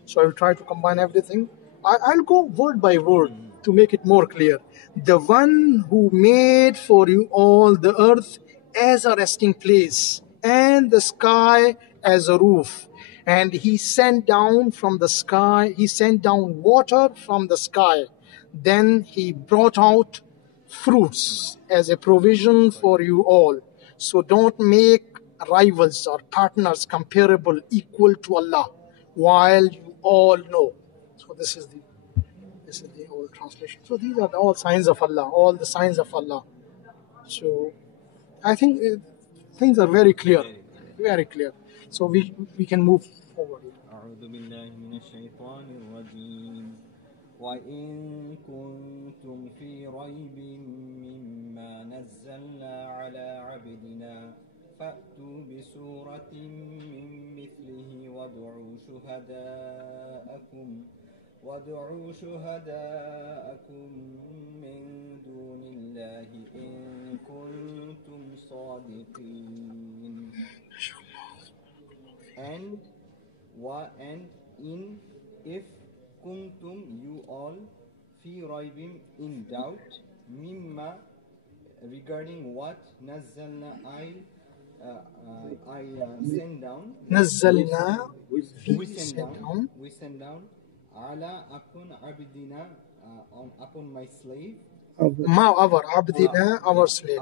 So I will try to combine everything. I'll go word by word to make it more clear. The one who made for you all the earth as a resting place and the sky as a roof. And he sent down from the sky, he sent down water from the sky. Then he brought out fruits as a provision for you all. So don't make rivals or partners comparable, equal to Allah, while you all know. So this is the old translation. So these are all signs of Allah, all the signs of Allah. So I think things are very clear, very clear. So we can move forward. أعوذ بالله من الشيطان الرجيم وإن كنتم في ريب مما نزلنا على عبدنا فأتوا بسورة من مثله وادعوا شهداءكم وَادْعُوا شُهَدَاءَكُم مِّن دُونِ اللَّهِ إِن كُنتُمْ صَادِقِينَ. And in if kuntum you all fi raibim in doubt mimma regarding what nazzalna I send down نزلنا we send down ala upon abdina upon my slave ما our عبدنا our slave.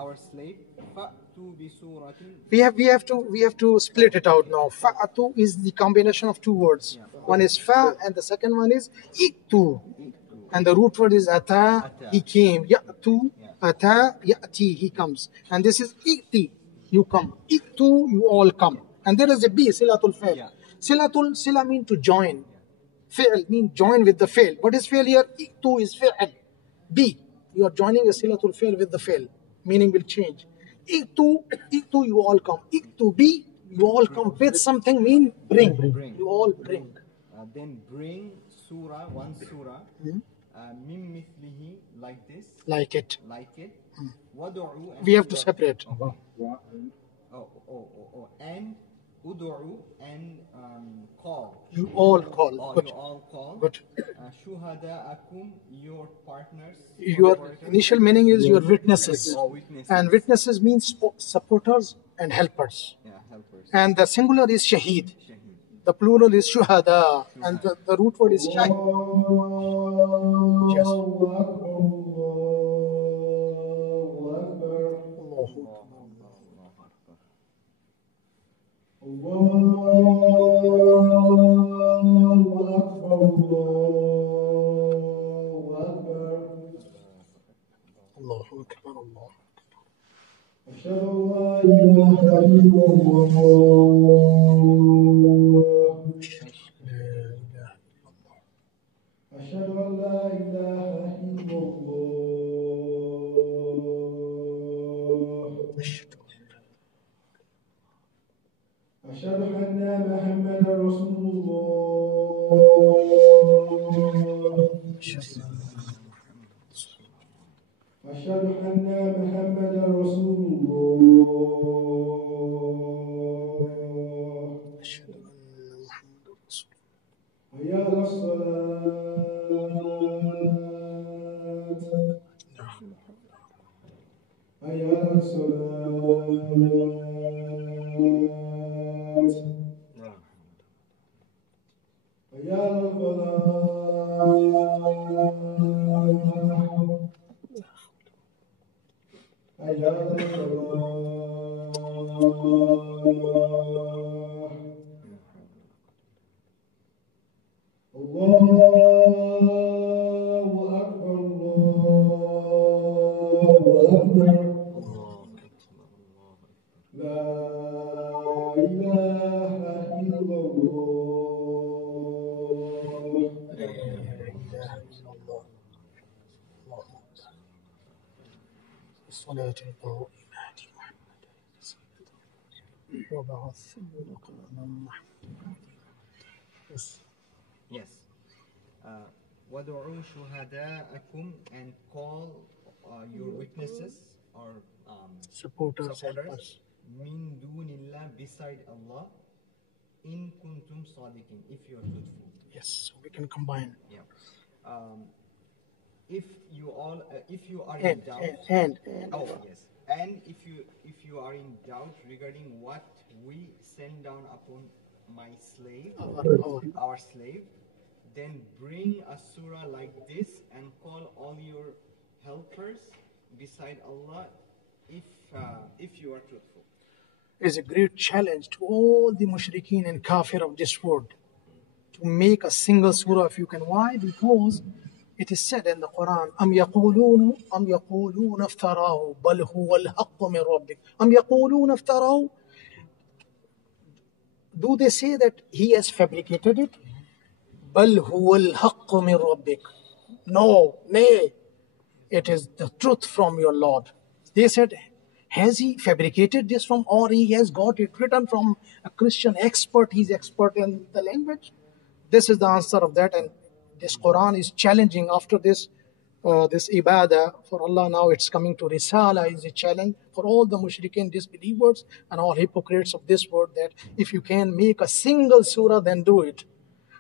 فأتوا بسورة. We have to split it out now. Fa'atu is the combination of two words. One is fa and the second one is itu. And the root word is ata, he came. Ya'tu, ata, ya'ti, he comes. And this is iti, you come. Itu, you all come. And there is a B, silatul fail. Sila mean to join. Fail mean join with the fail. What is fail here? Itu is fail. B, you are joining a silatul fail with the fail. Meaning will change. Itu, you all come. Itu, B, you all come with something mean bring. You all bring. Then bring surah, one surah. Mim mithlihi, like this. Like it. Wadu'u. We have to separate. And udu'u and call. You all call. You all call. Good. Shuhada'akum, your partners. Your initial meaning is your witnesses. And witnesses means supporters and helpers. Helpers. And the singular is shaheed. The plural is shuhada. And the root word is shahid. Yes. Allahu Akbar, Allahu أشهد أن لا إله إلا الله أشهد أن محمدا رسول الله أشهد أن محمدا رسول الله حي على الصلاة حي على الصلاة حي على الفلاح حي على الفلاح الله أكبر الله أكبر لا إله إلا الله الصلاة القائمة وبعث مقاما محمودا. Yes. وَدُعُوا شُهَدَاءَكُمْ and call your witnesses or supporters, helpers. مِن دُونِ اللَّهِ beside Allah in kuntum sadiqin if you are truthful. Yes, so we can combine. Yeah. If you are in doubt. And if you are in doubt regarding what we send down upon my slave, our slave, then bring a surah like this and call all your helpers beside Allah if you are truthful. Is a great challenge to all the mushrikeen and kafir of this world to make a single surah if you can. Why? Because it is said in the Qur'an, أَمْ يَقُولُونَ افْتَرَاهُ بَلْ هُوَ الْحَقُّ مِنْ رَبِّكَ. أَمْ يَقُولُونَ افْتَرَاهُ. Do they say that he has fabricated it? بَلْ هُوَ الْحَقُّ مِنْ رَبِّكَ. No, nay, it is the truth from your Lord. They said, has he fabricated this from, or he has got it written from a Christian expert, he's expert in the language? This is the answer of that, and this Quran is challenging after this this ibadah for Allah. Now it's coming to Risala is a challenge for all the mushrikeen disbelievers and all hypocrites of this world, that if you can make a single surah, then do it.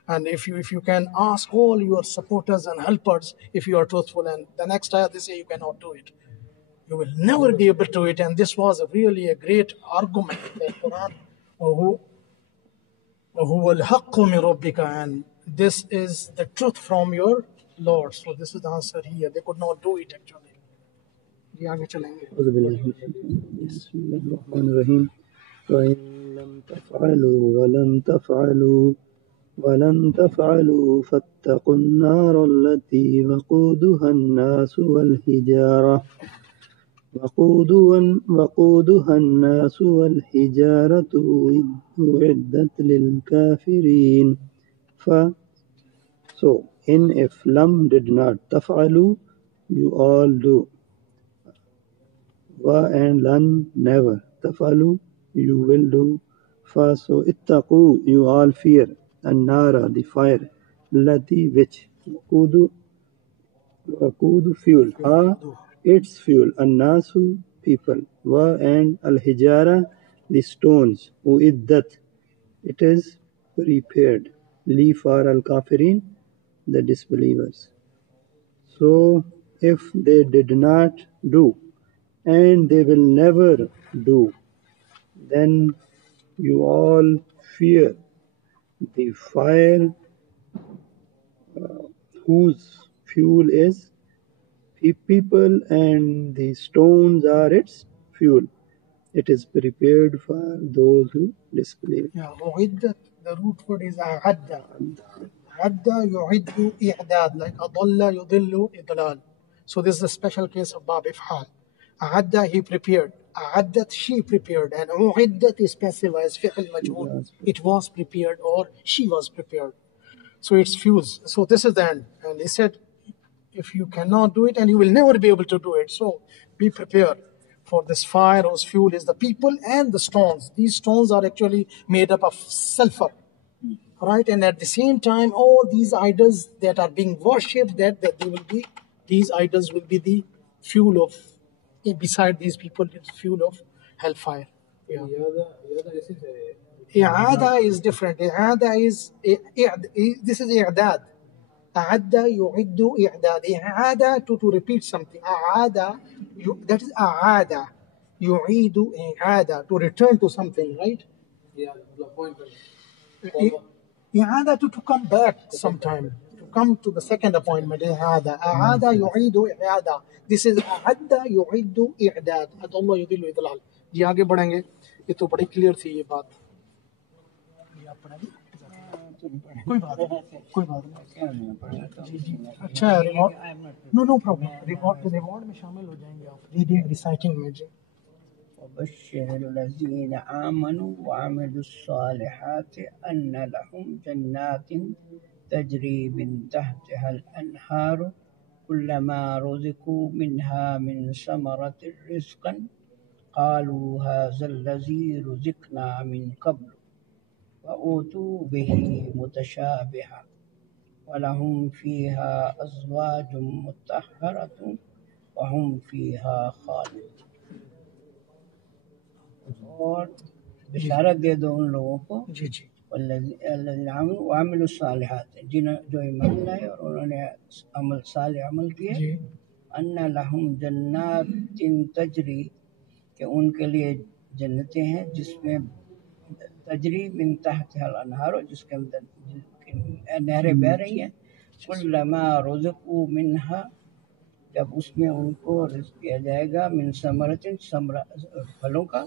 And if you can ask all your supporters and helpers if you are truthful, and the next ayah they say you cannot do it, you will never be able to do it. And this was really a great argument that Quran وَهُوَ الْحَقُّ مِنْ رَبِّكَ, and this is the truth from your Lord. So this is the answer here. They could not do it actually. जी आगे चलेंगे. بسم الله الرحمن الرحيم. وإن لم تفعلوا ولن تفعلوا فاتقوا النار التي وقودها الناس والحجارة أعدت للكافرين. So, if lam did not, taf'alu, you all do. Wa and lan, never. Taf'alu, you will do. So ittaqu, you all fear. An-nara, the fire. Lati, which. Waqudu, fuel. Its fuel. An-nasu, people. Wa and al-hijara, the stones. Uiddat, it is prepared. Li for al-kafirin, the disbelievers. So, if they did not do, and they will never do, then you all fear the fire whose fuel is people, and the stones are its fuel. It is prepared for those who disbelieve. Yeah, أعدت, the root word is أعد. عد يعد إعداد, like أضل يضل إضلال. So this is a special case of Bab Ifhal. أعد, he prepared. أعدت, she prepared. And أعدت is passive as فعل مجهول. It was prepared or she was prepared. So it's fuse. So this is the end. And he said, if you cannot do it, and you will never be able to do it, so be prepared for this fire whose fuel is the people and the stones. These stones are actually made up of sulfur. Right, and at the same time, all these idols that are being worshipped, that they will be, these idols will be the fuel of, beside these people, it's fuel of hellfire. Yeah. I'ada is different. I'ada is, this is i'dad. A'adda yu'iddu i'dad. I'ada, to repeat something. A'ada, that is a'ada. Yu'idu i'ada, to return to something, right? Yeah, the point. إعادة, to come back sometime, to come to the second appointment. إعادة يعيد إعادة. This is أعد يعيد إعداد. الله يضل إضلال. जी आगे बढ़ेंगे. ये तो बड़ी clear थी ये बात. ये आप पढ़ेंगे? कोई बात नहीं. जी जी अच्छा है. Reward no problem. रिवॉर्ड में शामिल हो जाएंगे आप रीडिंग रिसाइटिंग में. जी وبشر الذين آمنوا وعملوا الصالحات أن لهم جنات تجري من تحتها الأنهار كلما رزقوا منها من ثمرة رزقا قالوا هذا الذي رزقنا من قبل وأوتوا به متشابها ولهم فيها أزواج مطهرة وهم فيها خالدون. और बिशारत दे दो उन लोगों को जो ईमान लाए और उन्होंने अमल किए, अन्ना लहुम जन्नातिन तजरी, कि उनके लिए जन्नतें हैं जिसमें तजरी मिन तहतिहा अल-अनहार, जिसके अंदर नहरें बह रही हैं, कुल्लमा रुज़िक़ू मिन्हा, जब उसमें उनको रिज़्क़ दिया जाएगा, मिन समरतिन, फलों का,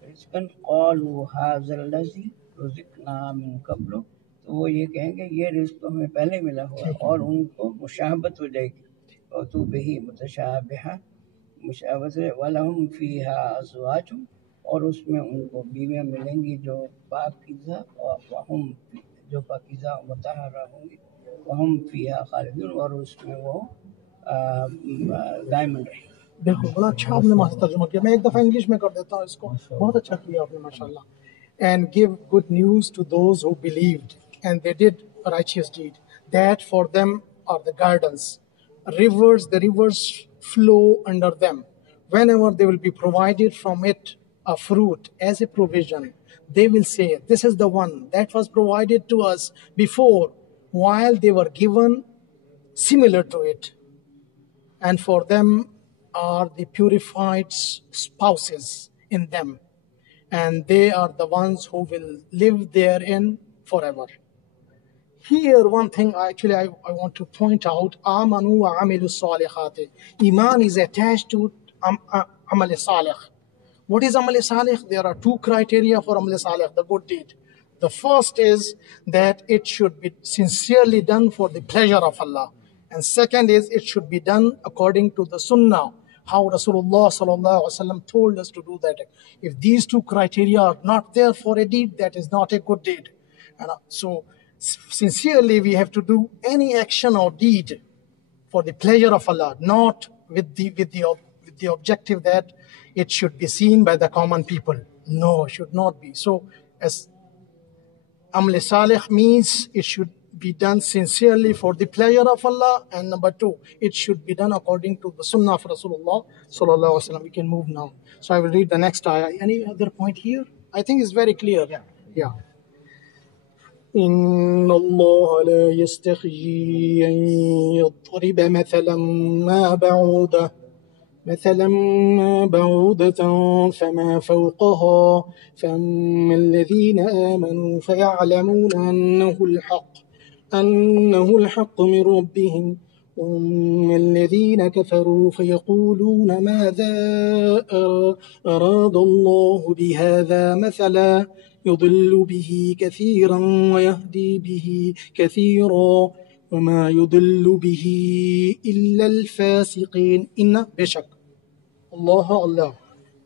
रिज़्क़न क़ालू हाज़ल लज़ी रुज़िक़ना मिन क़ब्लु, तो वो ये कहेंगे ये रिज़्क़ तो हमें पहले मिला हुआ, और उनको मुशाहबत हो जाएगी. और तो बिही मुतशाबिहा, मुशाहबत है. वलहुम फ़ीहा अज़वाजुन, और उसमें उनको बीवियाँ मिलेंगी जो पाकीज़ा, और वहुम, जो पाकीज़ा मुतहहरा होंगी, वहुम फ़ीहा खालिदून, और उसमें वो दायमन रहेंगे. बिल्कुल, बड़ा अच्छा आपने तर्जुमा किया. मैं एक दफ़ा इंग्लिश में कर देता हूँ इसको. बहुत अच्छा किया आपने, माशाल्लाह. And give good news to those who believed and they did righteous deed. that for them are the gardens. Rivers, the rivers flow under them. Whenever they will be provided from it a fruit as a provision, they will say, this is the one that was provided to us before, while they were given similar to it. And for them are the purified spouses in them, and they are the ones who will live therein forever. Here, one thing I want to point out, Amanu wa amilu salihati. Iman is attached to amal salih. What is amal salih? There are two criteria for amal salih, the good deed. The first is that it should be sincerely done for the pleasure of Allah. And second is it should be done according to the sunnah, how Rasulullah sallallahu alaihi wasallam told us to do that. If these two criteria are not there for a deed, that is not a good deed. And so sincerely we have to do any action or deed for the pleasure of Allah, not with the objective that it should be seen by the common people. No, it should not be. So as Amal Salih means it should be done sincerely for the pleasure of Allah, and number two, it should be done according to the Sunnah of Rasulullah sallallahu alaihi wasallam. We can move now. So I will read the next ayah. Any other point here? I think it's very clear. Yeah. إن الله لا يستحيي أن يضرب مثلا ما بعودة فما فوقها فأما الذين آمنوا فيعلمون أنه الحق من ربهم وأما الذين كفروا فيقولون ماذا أراد الله بهذا مثلا يضل به كثيرا ويهدي به كثيرا وما يضل به إلا الفاسقين. إن बेशक Allah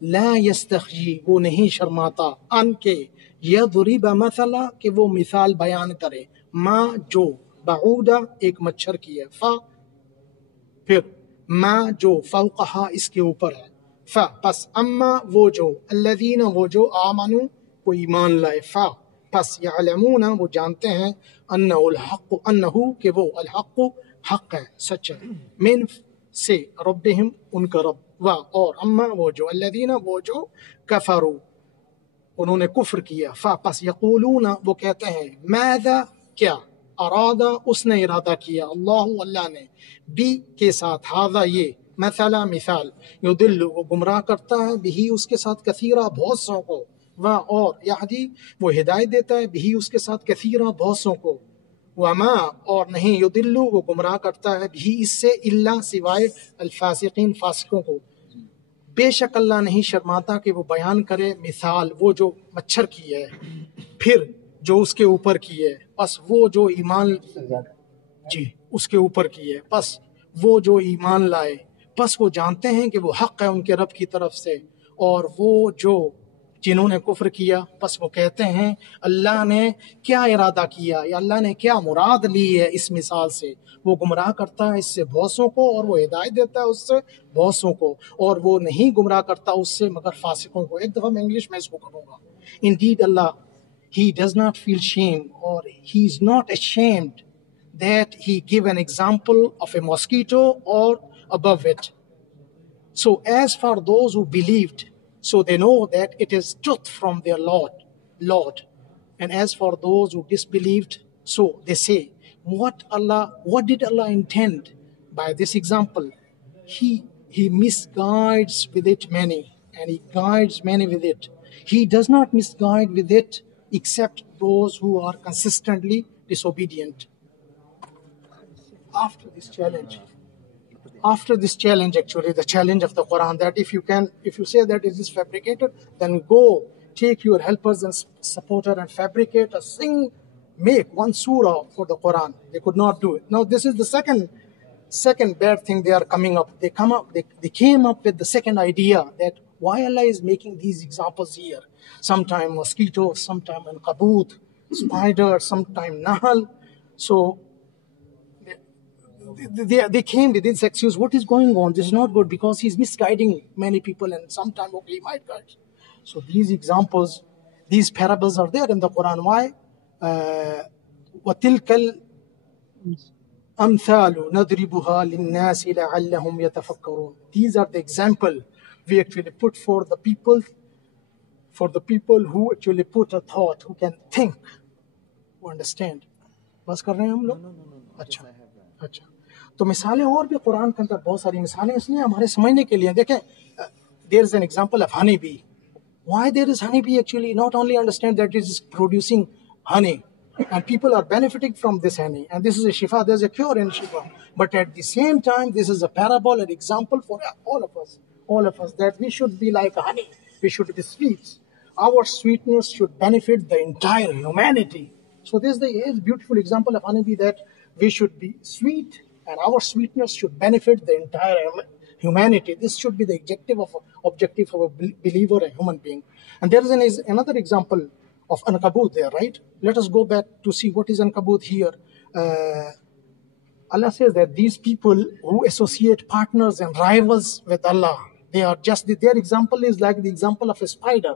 ला यस्तखी, वो नहीं शर्माता, अन के यदरिब मसला, कि वो मिसाल बयान करे, माँ जो बाऊदा एक मच्छर की है, फा फिर माँ जो फौकहा इसके ऊपर है, फा पस अम्मा वो जो अल्लज़ीना वो जो आमनु वो ईमान लाए, फा पस यअलमूना वो जानते हैं, अन्नहु के वो अल हक़ हक़ है, सच है, मिन से रब्बिहिम उनका रब, वा और अम्मा वो जो अल्लज़ीना वो जो कफरू उन्होंने कुफ्र किया, फा पस यक़ूलूना वो कहते हैं, माज़ा क्या, अरादा उसने इरादा किया, अल्लाह ने, बी के साथ, हाज़ा ये, मसला मिसाल, युदिल्लु वो गुमराह करता है, बिही उसके साथ, कसीरा बहुत सौ को, वा और यहदी वो हिदायत देता है, बिही उसके साथ, कसीरा बहुत सौ को, वमा और नहीं, युदिल्लु वो गुमराह करता है, बिही इससे, इल्ला सिवाय अल्फासिकीन फासिकों को। बेशक अल्लाह नहीं शर्माता कि वो बयान करे मिसाल वो जो मच्छर की है, फिर जो उसके ऊपर की है, बस वो जो ईमान जी उसके ऊपर की है, बस वो जो ईमान लाए, बस वो जानते हैं कि वो हक़ है उनके रब की तरफ से, और वो जो जिन्होंने कुफ्र किया, बस वो कहते हैं अल्लाह ने क्या इरादा किया या अल्लाह ने क्या मुराद ली है इस मिसाल से। वो गुमराह करता है इससे बहुतों को और वो हिदायत देता है उससे बहुतों को, और वो नहीं गुमराह करता उससे मगर फासिकों को। एक दफ़ा मैं इंग्लिश में इसको करूँगा। Indeed Allah, He does not feel shame, or He is not ashamed that He give an example of a mosquito or above it. So as for those who believed, so they know that it is truth from their Lord. And as for those who disbelieved, so they say, what did Allah intend by this example? He misguides with it many, and He guides many with it. He does not misguide with it except those who are consistently disobedient. After this challenge, actually, the challenge of the Qur'an, that if you say that it is fabricated, then go take your helpers and supporter and fabricate make one surah for the Qur'an. They could not do it. Now this is the second bad thing they are coming up. They came up with the second idea, that why Allah is making these examples here. Sometime mosquito, sometime ankabut, spider, sometime nahl. So they came with this excuse, what is going on? This is not good, because he's misguiding many people, and sometimes he might guide. So these examples, these parables are there in the Quran. Why? وَتِلْكَ أمثال نضربها للناس لعلهم يتفكرون. These are the example we actually put for the people who actually put a thought, who can think, who understand. बस कर रहे हैं हम लोग? अच्छा अच्छा तो मिसालें और भी कुरान के अंदर बहुत सारी मिसालें इसलिए हमारे समझने के लिए देखें. There is an example of honey bee. Why there is honey bee actually? Not only understand that it is producing honey and people are benefiting from this honey, and this is a shifa, there's a cure in shifa, but at the same time this is a parable, an example for all of us that we should be like honey, we should be sweet. Our sweetness should benefit the entire humanity. So this is the beautiful example of honeybee, that we should be sweet and our sweetness should benefit the entire humanity. This should be the objective of a believer, a human being. And there is another example of Ankabut there, right? Let us go back to see what is Ankabut here. Allah says that these people who associate partners and rivals with Allah, their example is like the example of a spider.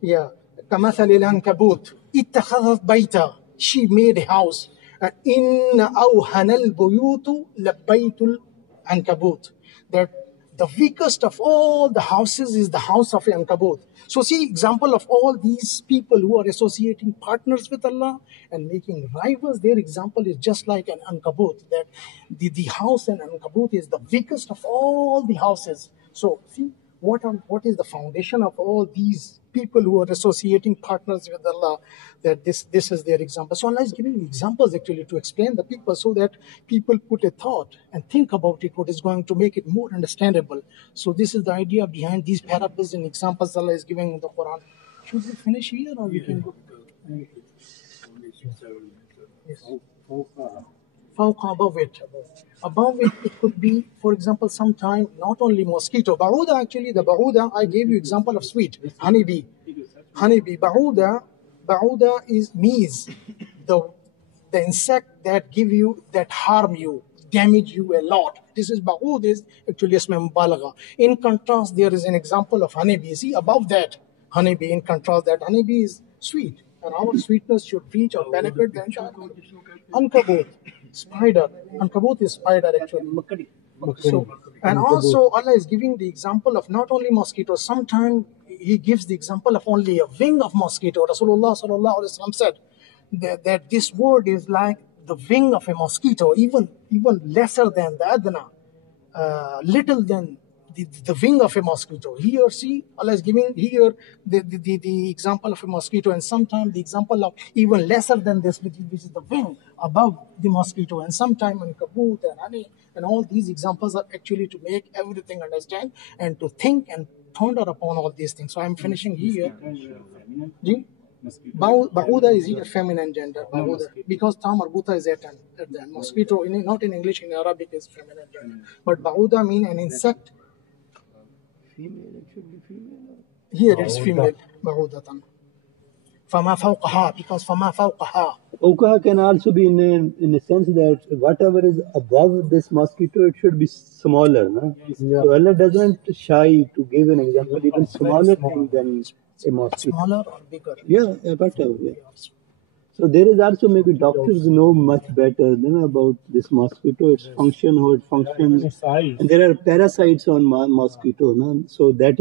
Yeah. كمثل العنكبوت اتخذت بيتا, she made a house. إن أوهن البيوت لبيت العنكبوت, that the weakest of all the houses is the house of Ankabut. So see, example of all these people who are associating partners with Allah and making rivals, their example is just like an Ankabut, that the house in Ankabut is the weakest of all the houses. So see, what is the foundation of all these people who are associating partners with Allah, that this is their example. So Allah is giving examples actually to explain the people, so that people put a thought and think about it, what is going to make it more understandable. So this is the idea behind these parables and examples Allah is giving in the Quran. Should we finish here or we can go? Yes. Fawqa, above it. Above it, it could be, for example, sometime not only mosquito. Ba'uda, actually, the ba'uda, I gave you example of sweet, honeybee. Honeybee, ba'uda is means the insect that harm you, damage you a lot. This is ba'ud, is actually ism mubalagha. In contrast, there is an example of honeybee. See, above that, honeybee, in contrast, that honeybee is sweet, and our sweetness should reach or benefit the entire Ankabut, spider. Ankabut is spider actually. So, and also Allah is giving the example of not only mosquitoes. Sometimes He gives the example of only a wing of mosquito. Rasulullah sallallahu alaihi wasallam said that this word is like the wing of a mosquito, even lesser than the adna, little than the wing of a mosquito. Here, see, Allah is giving here the example of a mosquito, and sometimes the example of even lesser than this, which is the wing above the mosquito, and sometimes in kabut and honey, and all these examples are actually to make everything understand and to think and ponder upon all these things. So I'm finishing here. Ba'uda is here feminine gender, ba'uda, because ta marbuta is at the end. Mosquito, not in English, in Arabic is feminine gender. But ba'uda mean an insect. Female, it should be female. Here it's female, ba'udatan. فَمَا فَوْقَهَا, because فَمَا فَوْقَهَا. Fawqa can also be in a sense that whatever is above this mosquito, it should be smaller. No? So Allah doesn't shy to give an example, even smaller thing than a mosquito. Smaller or bigger? Yeah, whatever. Yeah. So there is also, maybe doctors know much better about this mosquito, its function, how it functions. And there are parasites on mosquito. No? So that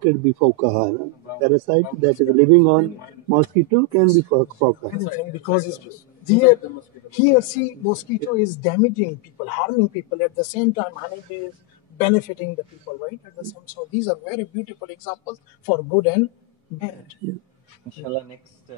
could be fawqaha. No? Parasite that is living on mosquito can be fawqaha. Because here, see, mosquito is damaging people, harming people. At the same time, honeybee is benefiting the people, right? At the same, so these are very beautiful examples for good and bad. Inshallah, next